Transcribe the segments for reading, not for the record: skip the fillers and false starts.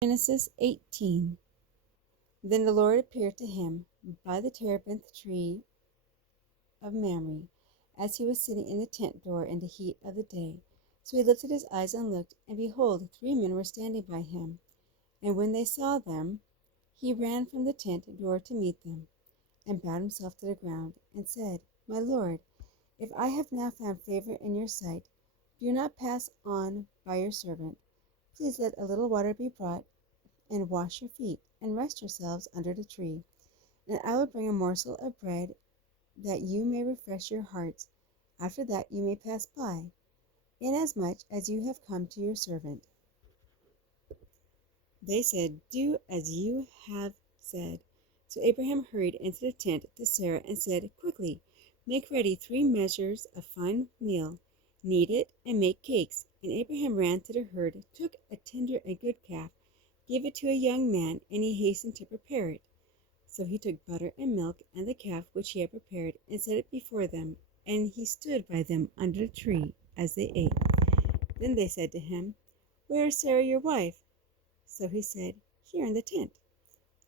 Genesis 18. Then the Lord appeared to him by the terebinth tree of Mamre, as he was sitting in the tent door in the heat of the day. So he lifted his eyes and looked, and behold, 3 men were standing by him. And when they saw them, he ran from the tent door to meet them, and bowed himself to the ground, and said, My Lord, if I have now found favor in your sight, do not pass on by your servant. Please let a little water be brought, and wash your feet, and rest yourselves under the tree. And I will bring a morsel of bread, that you may refresh your hearts. After that you may pass by, inasmuch as you have come to your servant. They said, Do as you have said. So Abraham hurried into the tent to Sarah and said, Quickly, make ready 3 measures of fine meal, knead it, and make cakes. And Abraham ran to the herd, took a tender and good calf, gave it to a young man, and he hastened to prepare it. So he took butter and milk and the calf which he had prepared, and set it before them, and he stood by them under the tree as they ate. Then they said to him, Where is Sarah your wife? So he said, Here in the tent.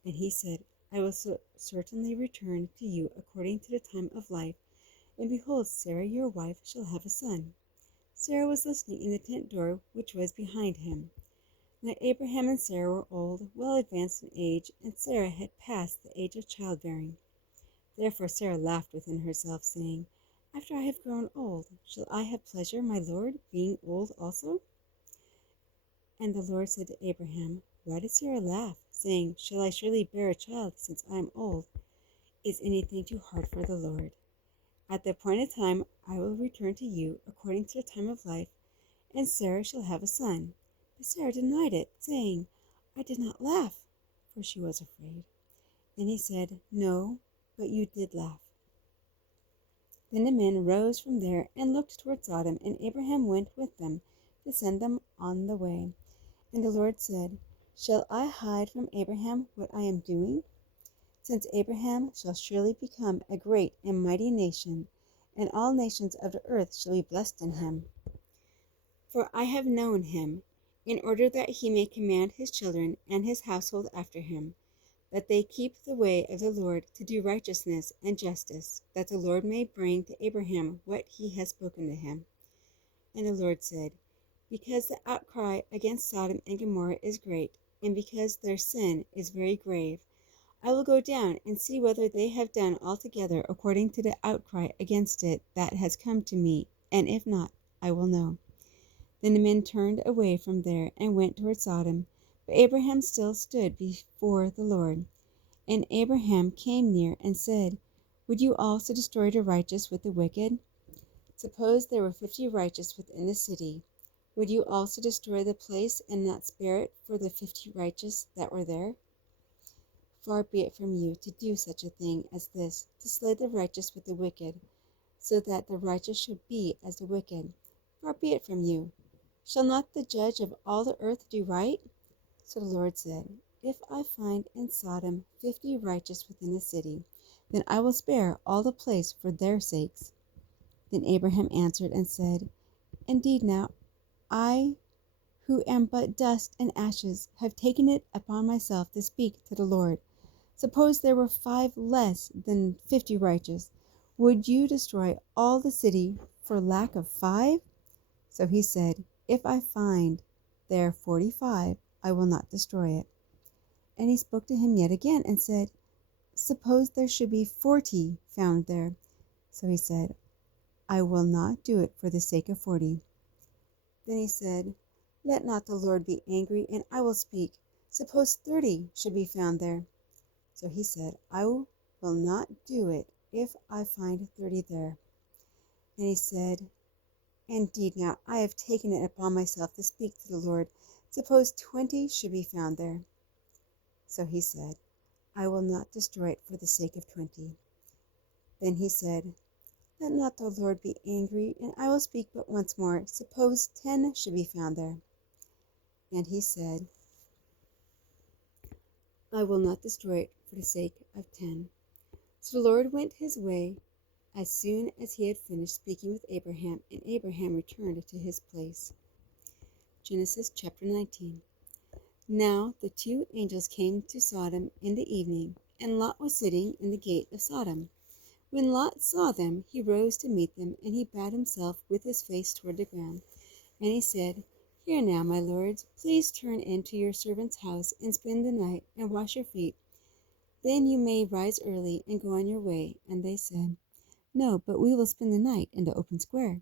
And he said, I will certainly return to you according to the time of life, and behold, Sarah your wife shall have a son. Sarah was listening in the tent door which was behind him. Now Abraham and Sarah were old, well advanced in age, and Sarah had passed the age of childbearing. Therefore Sarah laughed within herself, saying, After I have grown old, shall I have pleasure, my Lord, being old also? And the Lord said to Abraham, Why did Sarah laugh, saying, Shall I surely bear a child, since I am old? Is anything too hard for the Lord? At the appointed time I will return to you according to the time of life, and Sarah shall have a son. But Sarah denied it, saying, I did not laugh, for she was afraid. And he said, No, but you did laugh. Then the men rose from there and looked toward Sodom, and Abraham went with them to send them on the way. And the Lord said, Shall I hide from Abraham what I am doing? Since Abraham shall surely become a great and mighty nation, and all nations of the earth shall be blessed in him. For I have known him, in order that he may command his children and his household after him, that they keep the way of the Lord to do righteousness and justice, that the Lord may bring to Abraham what he has spoken to him. And the Lord said, Because the outcry against Sodom and Gomorrah is great, and because their sin is very grave, I will go down and see whether they have done altogether according to the outcry against it that has come to me, and if not, I will know. Then the men turned away from there and went toward Sodom, but Abraham still stood before the Lord. And Abraham came near and said, Would you also destroy the righteous with the wicked? Suppose there were 50 righteous within the city. Would you also destroy the place and not spare it for the 50 righteous that were there? Far be it from you to do such a thing as this, to slay the righteous with the wicked, so that the righteous should be as the wicked. Far be it from you. Shall not the judge of all the earth do right? So the Lord said, If I find in Sodom 50 righteous within the city, then I will spare all the place for their sakes. Then Abraham answered and said, Indeed now, I, who am but dust and ashes, have taken it upon myself to speak to the Lord. Suppose there were 5 less than 50 righteous. Would you destroy all the city for lack of 5? So he said, If I find there 45, I will not destroy it. And he spoke to him yet again and said, Suppose there should be 40 found there. So he said, I will not do it for the sake of 40. Then he said, Let not the Lord be angry, and I will speak. Suppose 30 should be found there. So he said, I will not do it if I find 30 there. And he said, Indeed now, I have taken it upon myself to speak to the Lord. Suppose 20 should be found there. So he said, I will not destroy it for the sake of 20. Then he said, Let not the Lord be angry, and I will speak but once more. Suppose 10 should be found there. And he said, I will not destroy it for the sake of 10. So the Lord went his way as soon as he had finished speaking with Abraham, and Abraham returned to his place. Genesis chapter 19. Now the two angels came to Sodom in the evening, and Lot was sitting in the gate of Sodom. When Lot saw them, he rose to meet them, and he bowed himself with his face toward the ground. And he said, Here now, my lords, please turn into your servant's house and spend the night and wash your feet. Then you may rise early and go on your way. And they said, No, but we will spend the night in the open square.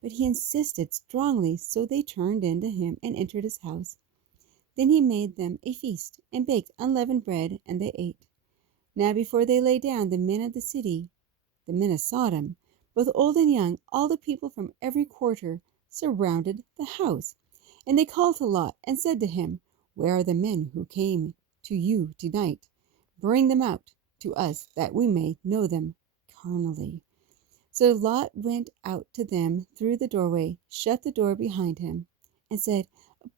But he insisted strongly, so they turned in to him and entered his house. Then he made them a feast and baked unleavened bread, and they ate. Now before they lay down, the men of the city, the men of Sodom, both old and young, all the people from every quarter, surrounded the house. And they called to Lot and said to him, Where are the men who came to you tonight? Bring them out to us, that we may know them carnally. So Lot went out to them through the doorway, shut the door behind him, and said,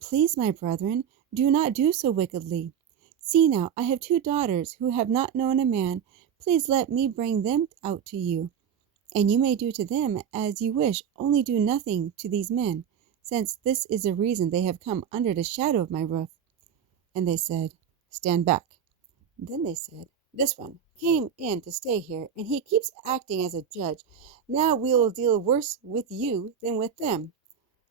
Please, my brethren, do not do so wickedly. See now, I have two daughters who have not known a man. Please let me bring them out to you, and you may do to them as you wish, only do nothing to these men, since this is the reason they have come under the shadow of my roof. And they said, Stand back. Then they said, This one came in to stay here, and he keeps acting as a judge. Now we will deal worse with you than with them.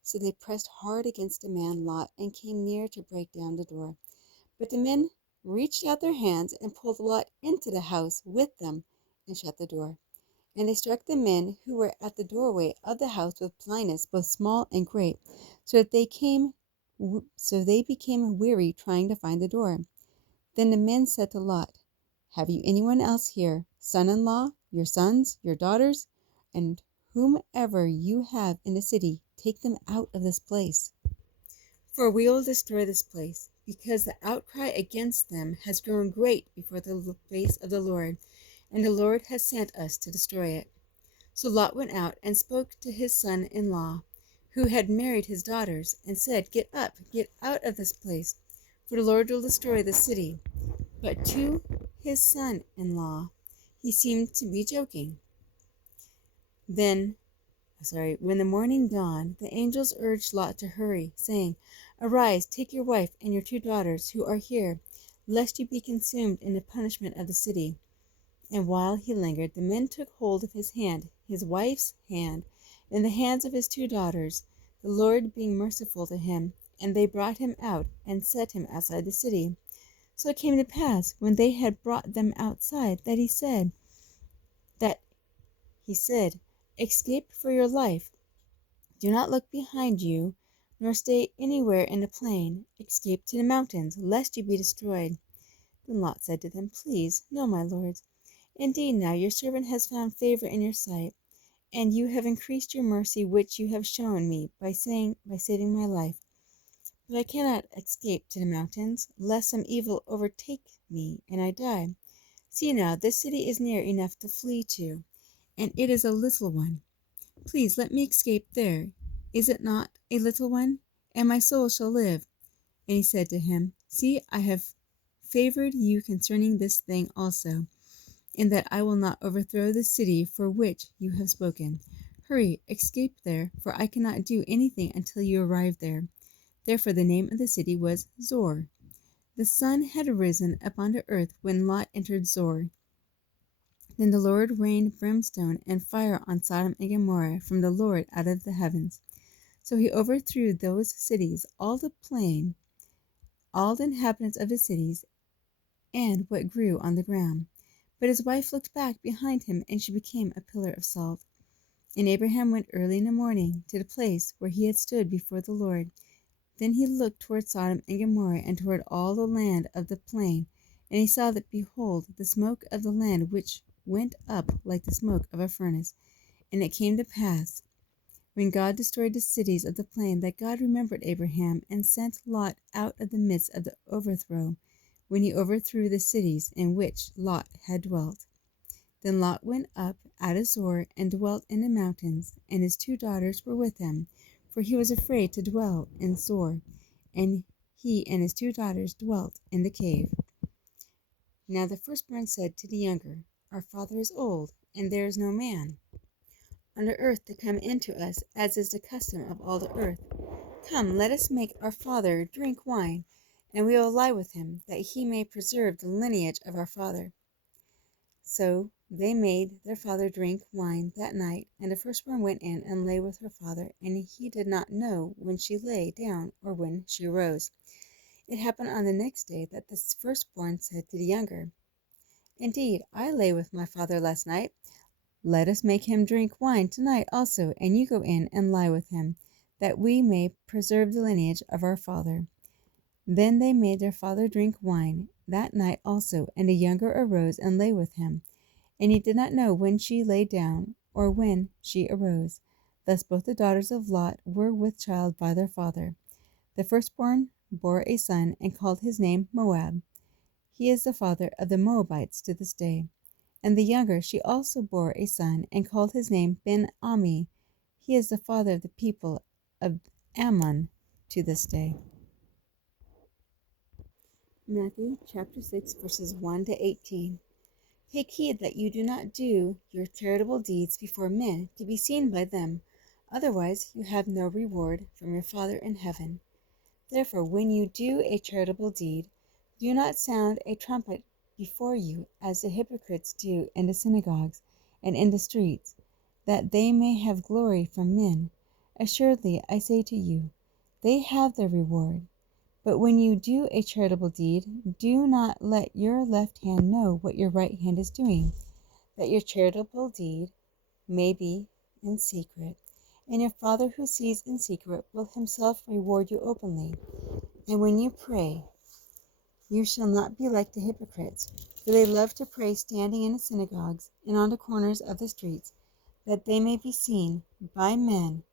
So they pressed hard against the man Lot and came near to break down the door. But the men reached out their hands and pulled Lot into the house with them and shut the door. And they struck the men who were at the doorway of the house with blindness, both small and great, so that they became weary trying to find the door. Then the men said to Lot, Have you anyone else here, son-in-law, your sons, your daughters, and whomever you have in the city, take them out of this place. For we will destroy this place, because the outcry against them has grown great before the face of the Lord, and the Lord has sent us to destroy it. So Lot went out and spoke to his son-in-law, who had married his daughters, and said, Get up, get out of this place, for the Lord will destroy the city. But to his son-in-law he seemed to be joking. When the morning dawned, the angels urged Lot to hurry, saying, Arise, take your wife and your two daughters who are here, lest you be consumed in the punishment of the city. And while he lingered, the men took hold of his hand, his wife's hand, and the hands of his two daughters, the Lord being merciful to him, and they brought him out and set him outside the city. So it came to pass, when they had brought them outside, that he said, Escape for your life. Do not look behind you, nor stay anywhere in the plain. Escape to the mountains, lest you be destroyed. Then Lot said to them, Please, no, my lords. Indeed, now your servant has found favor in your sight, and you have increased your mercy which you have shown me by saving my life. But I cannot escape to the mountains, lest some evil overtake me and I die. See now, this city is near enough to flee to, and it is a little one. Please let me escape there. Is it not a little one? And my soul shall live. And he said to him, See, I have favored you concerning this thing also, in that I will not overthrow the city for which you have spoken. Hurry, escape there, for I cannot do anything until you arrive there. Therefore the name of the city was Zor. The sun had risen upon the earth when Lot entered Zor. Then the Lord rained brimstone and fire on Sodom and Gomorrah from the Lord out of the heavens. So he overthrew those cities, all the plain, all the inhabitants of the cities, and what grew on the ground. But his wife looked back behind him, and she became a pillar of salt. And Abraham went early in the morning to the place where he had stood before the Lord. Then he looked toward Sodom and Gomorrah, and toward all the land of the plain, and he saw that, behold, the smoke of the land which went up like the smoke of a furnace. And it came to pass, when God destroyed the cities of the plain, that God remembered Abraham, and sent Lot out of the midst of the overthrow, when he overthrew the cities in which Lot had dwelt. Then Lot went up out of Zor, and dwelt in the mountains, and his two daughters were with him, for he was afraid to dwell in Zor, and he and his two daughters dwelt in the cave. Now the firstborn said to the younger, Our father is old, and there is no man on the earth to come in to us, as is the custom of all the earth. Come, let us make our father drink wine, and we will lie with him, that he may preserve the lineage of our father." So they made their father drink wine that night, and the firstborn went in and lay with her father, and he did not know when she lay down or when she arose. It happened on the next day that the firstborn said to the younger, "Indeed, I lay with my father last night. Let us make him drink wine tonight also, and you go in and lie with him, that we may preserve the lineage of our father." Then they made their father drink wine that night also, and the younger arose and lay with him, and he did not know when she lay down or when she arose. Thus both the daughters of Lot were with child by their father. The firstborn bore a son and called his name Moab. He is the father of the Moabites to this day. And the younger she also bore a son and called his name Ben-Ammi. He is the father of the people of Ammon to this day. Matthew chapter 6 verses 1 to 18. Take heed that you do not do your charitable deeds before men to be seen by them, otherwise you have no reward from your Father in heaven. Therefore, when you do a charitable deed, do not sound a trumpet before you, as the hypocrites do in the synagogues and in the streets, that they may have glory from men. Assuredly, I say to you, they have their reward. But when you do a charitable deed, do not let your left hand know what your right hand is doing, that your charitable deed may be in secret. And your Father who sees in secret will himself reward you openly. And when you pray, you shall not be like the hypocrites, for they love to pray standing in the synagogues and on the corners of the streets, that they may be seen by men.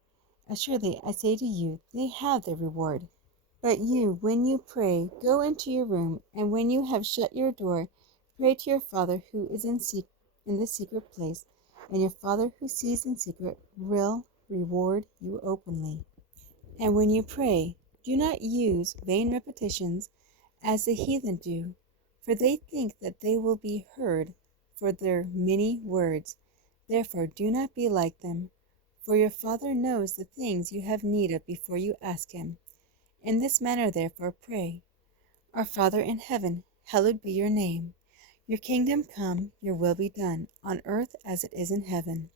Assuredly, I say to you, they have their reward. But you, when you pray, go into your room, and when you have shut your door, pray to your Father who is in the secret place, and your Father who sees in secret will reward you openly. And when you pray, do not use vain repetitions as the heathen do, for they think that they will be heard for their many words. Therefore, do not be like them, for your Father knows the things you have need of before you ask him. In this manner, therefore, pray: Our Father in heaven, hallowed be your name. Your kingdom come, your will be done, on earth as it is in heaven.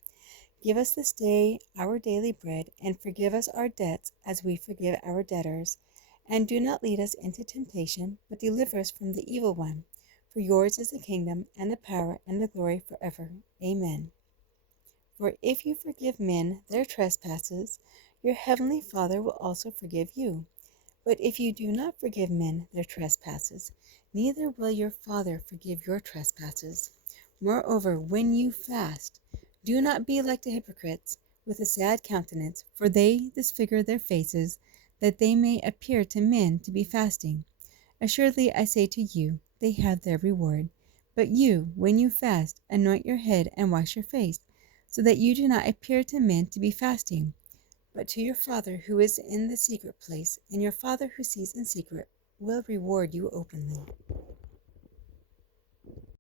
Give us this day our daily bread, and forgive us our debts as we forgive our debtors. And do not lead us into temptation, but deliver us from the evil one. For yours is the kingdom, and the power, and the glory forever. Amen. For if you forgive men their trespasses, your heavenly Father will also forgive you. But if you do not forgive men their trespasses, neither will your Father forgive your trespasses. Moreover, when you fast, do not be like the hypocrites, with a sad countenance, for they disfigure their faces, that they may appear to men to be fasting. Assuredly, I say to you, they have their reward. But you, when you fast, anoint your head and wash your face, so that you do not appear to men to be fasting, but to your Father who is in the secret place, and your Father who sees in secret will reward you openly.